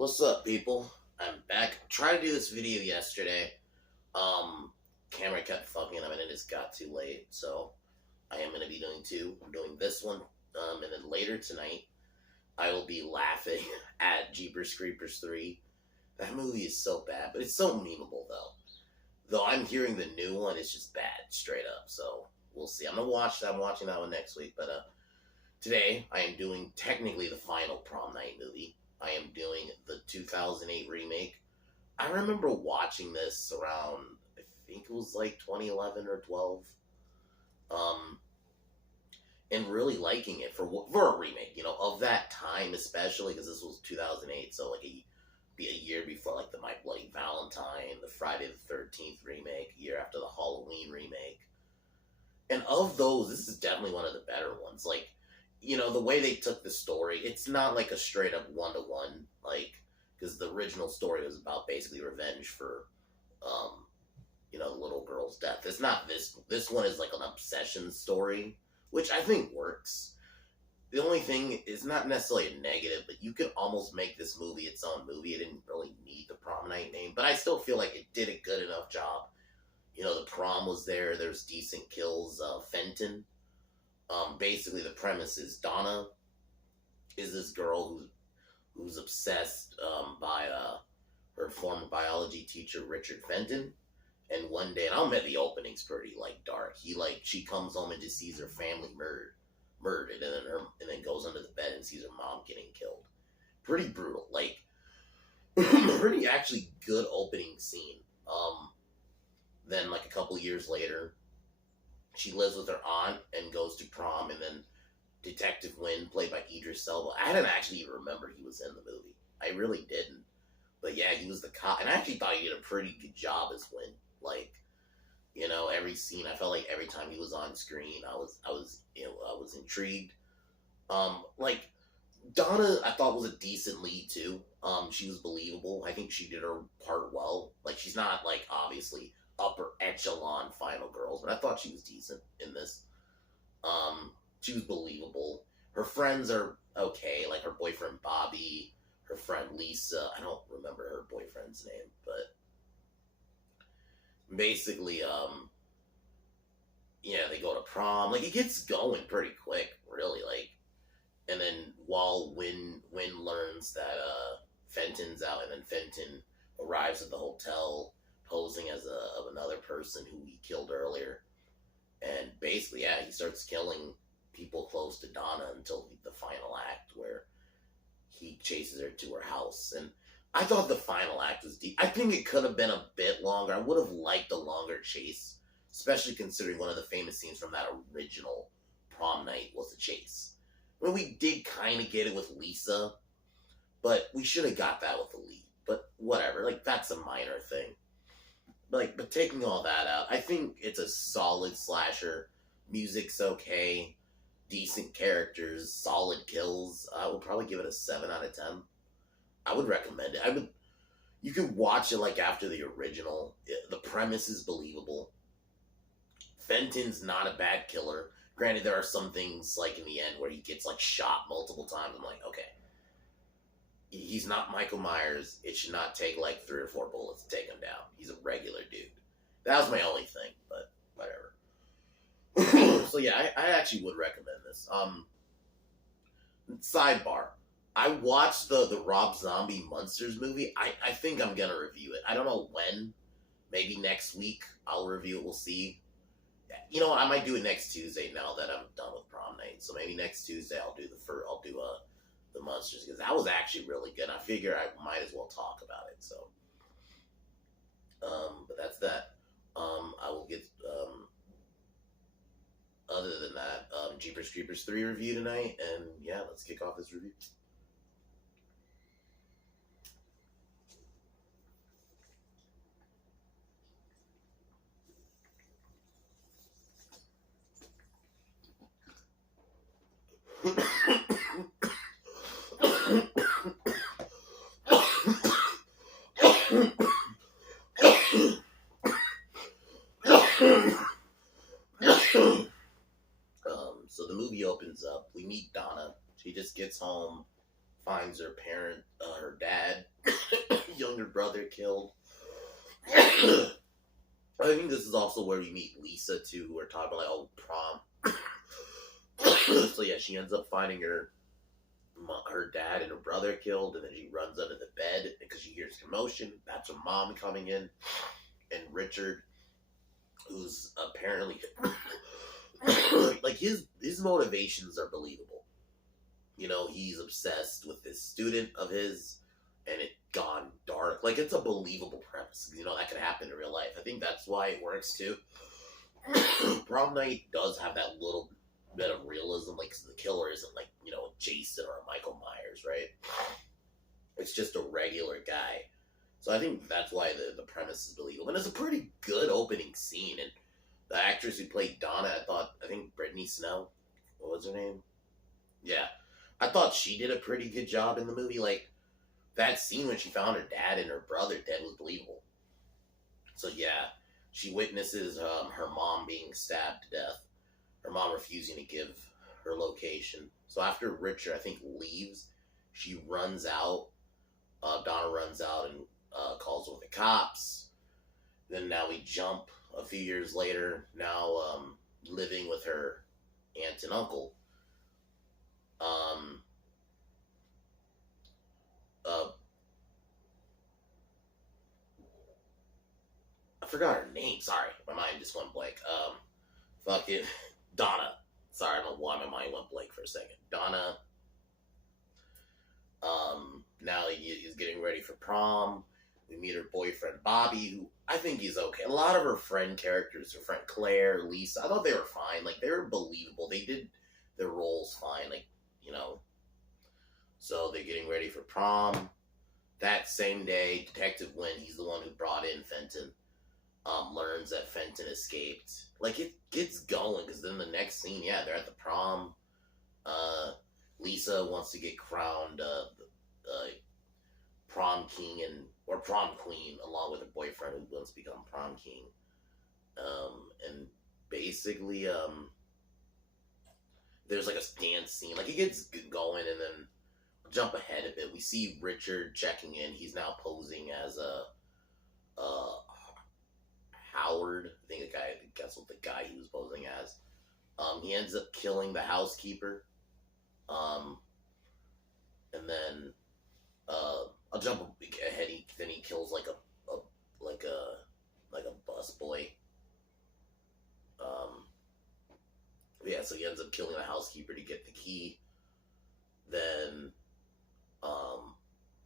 What's up, people? I'm back. Tried to do this video yesterday. Camera kept fucking up and it just got too late, so I am gonna be doing two. I'm doing this one, and then later tonight I will be laughing at Jeepers Creepers 3. That movie is so bad, but it's so memeable though. Though I'm hearing the new one, it's just bad, straight up. So we'll see. I'm watching that one next week, but today I am doing technically the final prom night movie. I am doing the 2008 remake. I remember watching this around, I think it was like 2011 or 12, um, and really liking it for a remake, of that time, especially because this was 2008, so like be a year before like the My Bloody Valentine, the Friday the 13th remake, a year after the Halloween remake. And of those, this is definitely one of the better ones. Like, the way they took the story, it's not like a straight up one-to-one, like, because the original story was about basically revenge for, the little girl's death. It's not this one is like an obsession story, which I think works. The only thing is not necessarily a negative, but you could almost make this movie its own movie. It didn't really need the Prom Night name, but I still feel like it did a good enough job. The prom was there. There's decent kills. Fenton. Basically, the premise is Donna is this girl who's obsessed by her former biology teacher Richard Fenton. And one day, and I'll admit the opening's pretty like dark. She comes home and just sees her family murdered, and then goes under the bed and sees her mom getting killed. Pretty brutal, like pretty actually good opening scene. Then like a couple years later, she lives with her aunt and goes to prom, and then Detective Wynn, played by Idris Elba. I didn't actually even remember he was in the movie. I really didn't. But yeah, he was the cop, and I actually thought he did a pretty good job as Wynn. Like, every scene, I felt like every time he was on screen, I was intrigued. Like Donna, I thought was a decent lead too. She was believable. I think she did her part well. Like, she's not like obviously upper echelon final girls, but I thought she was decent in this. She was believable. Her friends are okay, like her boyfriend Bobby, her friend Lisa. I don't remember her boyfriend's name, but basically, yeah, they go to prom. Like, it gets going pretty quick, really. Like, and then while Wynn learns that Fenton's out, and then Fenton arrives at the hotel posing as of another person who he killed earlier, and basically, yeah, he starts killing people close to Donna until the final act where he chases her to her house. And I thought the final act was deep. I think it could have been a bit longer. I would have liked a longer chase, especially considering one of the famous scenes from that original prom night was a chase. I mean, we did kind of get it with Lisa, but we should have got that with the lead. But whatever, like, that's a minor thing. But taking all that out, I think it's a solid slasher. Music's okay, decent characters, solid kills. I would probably give it a 7 out of 10. I would recommend it. You could watch it like after the original. The premise is believable. Fenton's not a bad killer. Granted, there are some things like in the end where he gets like shot multiple times. I'm like, okay, he's not Michael Myers. It should not take like 3 or 4 bullets to take him down. He's a regular dude. That was my only thing, but whatever. So yeah, I actually would recommend this. Sidebar. I watched the Rob Zombie Monsters movie. I think I'm gonna review it. I don't know when. Maybe next week I'll review it. We'll see. I might do it next Tuesday now that I'm done with prom night. So maybe next Tuesday I'll do the Monsters, because that was actually really good. I figure I might as well talk about it. So, but that's that. I will get other than that, Jeepers Creepers 3 review tonight, and yeah, let's kick off this review. So the movie opens up. We meet Donna. She just gets home finds her parent, her dad, younger brother killed. I think this is also where we meet Lisa too, who we're talking about, like, oh, prom. So yeah, she ends up finding her dad and her brother killed, and then she runs under the bed because she hears commotion. That's her mom coming in, and Richard, who's apparently like his motivations are believable. You know, he's obsessed with this student of his, and it gone dark. Like, it's a believable premise. You know, that could happen in real life. I think that's why it works too. Prom Night does have that little bit of realism, like, 'cause the killer isn't like, you know, a Jason or a Michael Myers, right? It's just a regular guy. So I think that's why the premise is believable. And it's a pretty good opening scene. And the actress who played Donna, I think Brittany Snow, what was her name? Yeah. I thought she did a pretty good job in the movie. Like, that scene when she found her dad and her brother dead was believable. So yeah, she witnesses her mom being stabbed to death. Her mom refusing to give her location. So after Richard, I think, leaves, she runs out. Donna runs out and calls with the cops. Then now we jump a few years later, now living with her aunt and uncle. Um, uh, I forgot her name. Sorry, my mind just went blank. Fucking Donna. Sorry, I don't know why my mind went blank for a second. Donna. Now he's getting ready for prom. We meet her boyfriend Bobby, who I think he's okay. A lot of her friend characters, her friend Claire, Lisa, I thought they were fine. Like, they were believable. They did their roles fine. Like, you know. So they're getting ready for prom. That same day, Detective Wynn, he's the one who brought in Fenton, learns that Fenton escaped. Like, it gets going, because then the next scene, yeah, they're at the prom. Lisa wants to get crowned prom king or prom queen, along with her boyfriend who wants to become prom king. And basically, there's like a dance scene. Like, it gets going, and then jump ahead a bit. We see Richard checking in. He's now posing as Howard. I think that's what the guy he was posing as. He ends up killing the housekeeper. And then I'll jump ahead. Then he kills like a bus boy. Yeah, so he ends up killing the housekeeper to get the key. Then,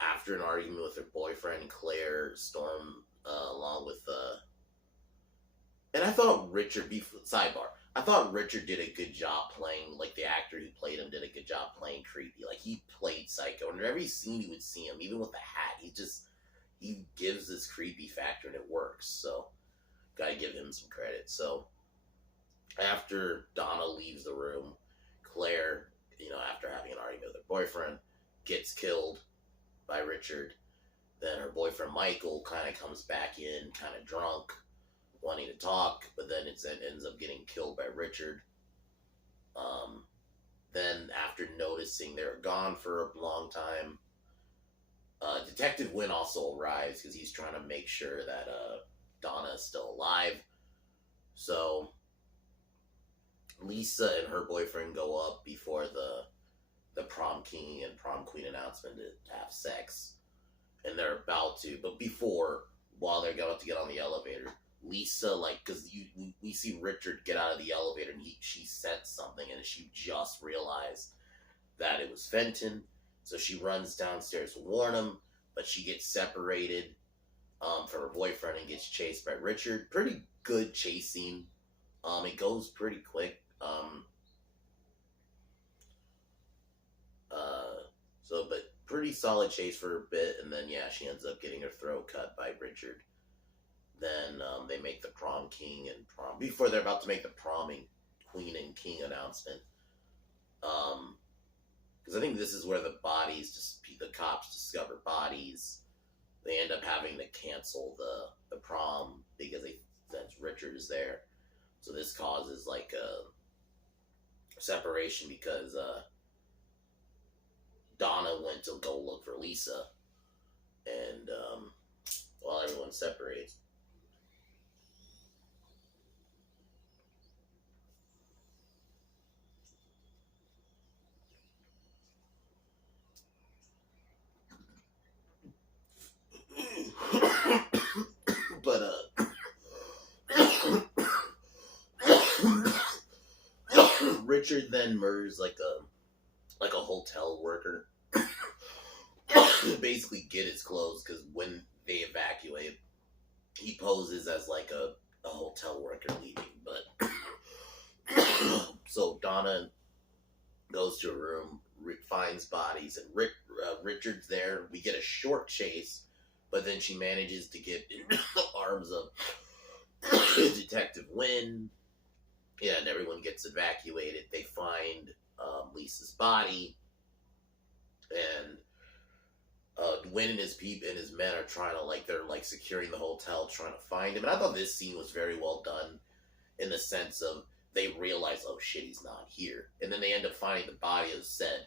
after an argument with her boyfriend, Claire stormed along with and I thought sidebar. I thought Richard did a good job playing, like, the actor who played him did a good job playing creepy. Like, he played psycho. And in every scene you would see him, even with the hat, he gives this creepy factor, and it works. So, gotta give him some credit. So, after Donna leaves the room, Claire, you know, after having an argument with her boyfriend, gets killed by Richard. Then her boyfriend Michael kind of comes back in, kind of drunk, wanting to talk, but then it ends up getting killed by Richard. Then after noticing they're gone for a long time, Detective Wynn also arrives because he's trying to make sure that Donna is still alive. So Lisa and her boyfriend go up before the prom king and prom queen announcement to have sex, and they're about to. But while they're about to get on the elevator, Lisa, like, because we see Richard get out of the elevator, and she said something, and she just realized that it was Fenton, so she runs downstairs to warn him, but she gets separated from her boyfriend and gets chased by Richard. Pretty good chase scene. It goes pretty quick. But pretty solid chase for a bit, and then, yeah, she ends up getting her throat cut by Richard. Then they make the prom king and prom before they're about to make the proming queen and king announcement. Because I think this is where the cops discover bodies. They end up having to cancel the prom because since Richard is there. So this causes like a separation because Donna went to go look for Lisa, and while everyone separates. But Richard then murders like a hotel worker. Basically get his clothes, because when they evacuate, he poses as like a hotel worker leaving. But so Donna goes to a room, finds bodies, and Richard's there. We get a short chase, but then she manages to get in the arms of Detective Wynn. Yeah, and everyone gets evacuated. They find Lisa's body, and Wynn and his men are trying to, like, they're like securing the hotel, trying to find him. And I thought this scene was very well done, in the sense of they realize, oh shit, he's not here, and then they end up finding the body of said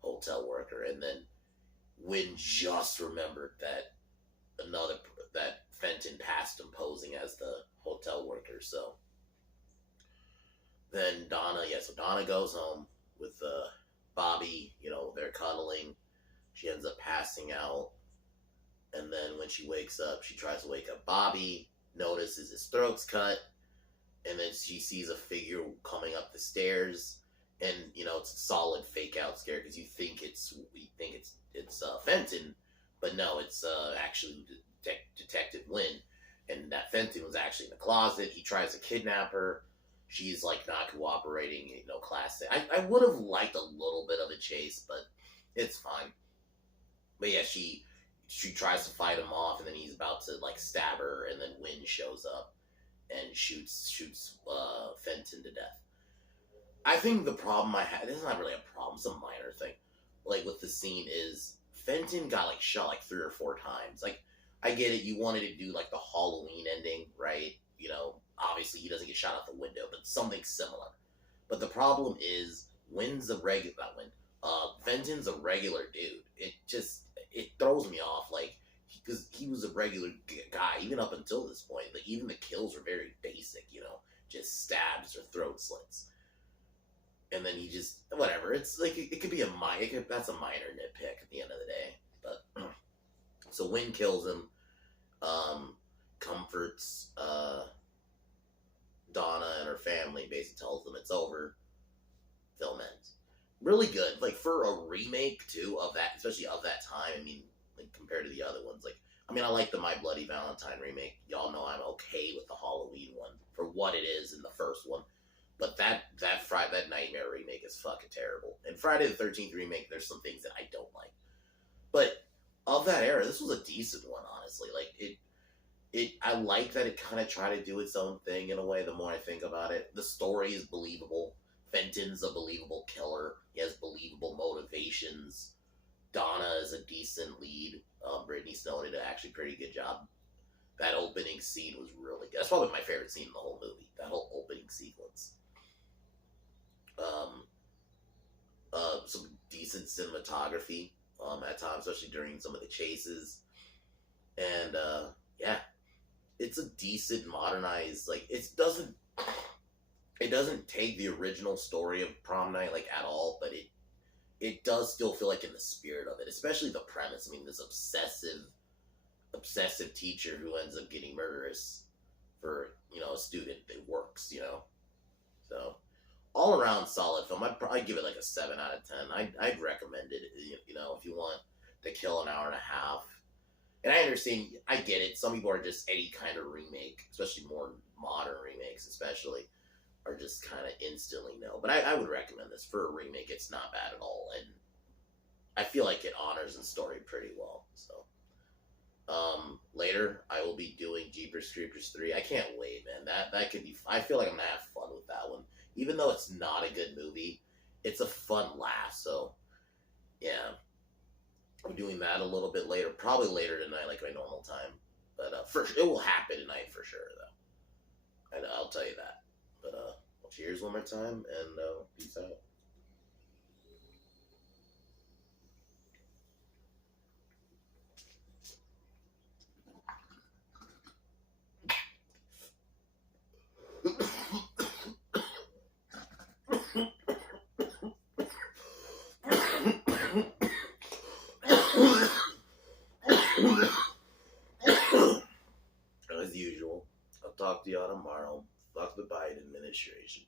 hotel worker, and then Wynn just remembered that Fenton passed him posing as the hotel worker. So then Donna goes home with Bobby. They're cuddling. She ends up passing out, and then when she wakes up, she tries to wake up Bobby, notices his throat's cut, and then she sees a figure coming up the stairs, and it's a solid fake out scare, because you think it's Fenton, but no, it's actually Detective Wynn, and that Fenton was actually in the closet. He tries to kidnap her. She's like not cooperating. Classic. I would have liked a little bit of a chase, but it's fine. But yeah, she tries to fight him off, and then he's about to like stab her, and then Wynn shows up and shoots Fenton to death. I think the problem I had, this is not really a problem, it's a minor thing, like with the scene, is Fenton got like shot like 3 or 4 times. Like, I get it, you wanted to do like the Halloween ending, right? Obviously he doesn't get shot out the window, but something similar. But the problem is, Fenton's a regular dude. It throws me off, like, because he was a regular guy even up until this point. Like, even the kills were very basic, just stabs or throat slits. And then he just, whatever. It's like, it could be that's a minor nitpick at the end of the day. But so Wynn kills him, comforts Donna and her family, basically tells them it's over. Film ends. Really good, like, for a remake too of that, especially of that time. I mean, like, compared to the other ones, like, I like the My Bloody Valentine remake. Y'all know I'm okay with the Halloween one for what it is in the first one. But that Nightmare remake is fucking terrible. And Friday the 13th remake, there's some things that I don't like. But of that era, this was a decent one, honestly. Like, I like that it kind of tried to do its own thing in a way. The more I think about it, the story is believable. Fenton's a believable killer. He has believable motivations. Donna is a decent lead. Brittany Snow did actually a pretty good job. That opening scene was really good. That's probably my favorite scene in the whole movie. That whole opening sequence. Some decent cinematography at times, especially during some of the chases. And yeah, it's a decent modernized, like, it doesn't take the original story of Prom Night, like, at all, but it does still feel like in the spirit of it, especially the premise. I mean, this obsessive teacher who ends up getting murderous for, a student that works, So, all around solid film. I'd probably give it like a 7 out of 10. I'd recommend it, if you want to kill an hour and a half. And I understand, I get it, some people are just any kind of remake, especially more modern remakes especially, are just kind of instantly no. But I would recommend this for a remake. It's not bad at all, and I feel like it honors the story pretty well. So, later I will be doing Jeepers Creepers 3. I can't wait, man. That could be. I feel like I'm gonna have fun with that one, even though it's not a good movie. It's a fun laugh. So, yeah, I'm doing that a little bit later, probably later tonight, like my normal time. But it will happen tonight for sure, though. And I'll tell you that. But cheers one more time, and peace out. talk to y'all tomorrow. Fuck the Biden administration.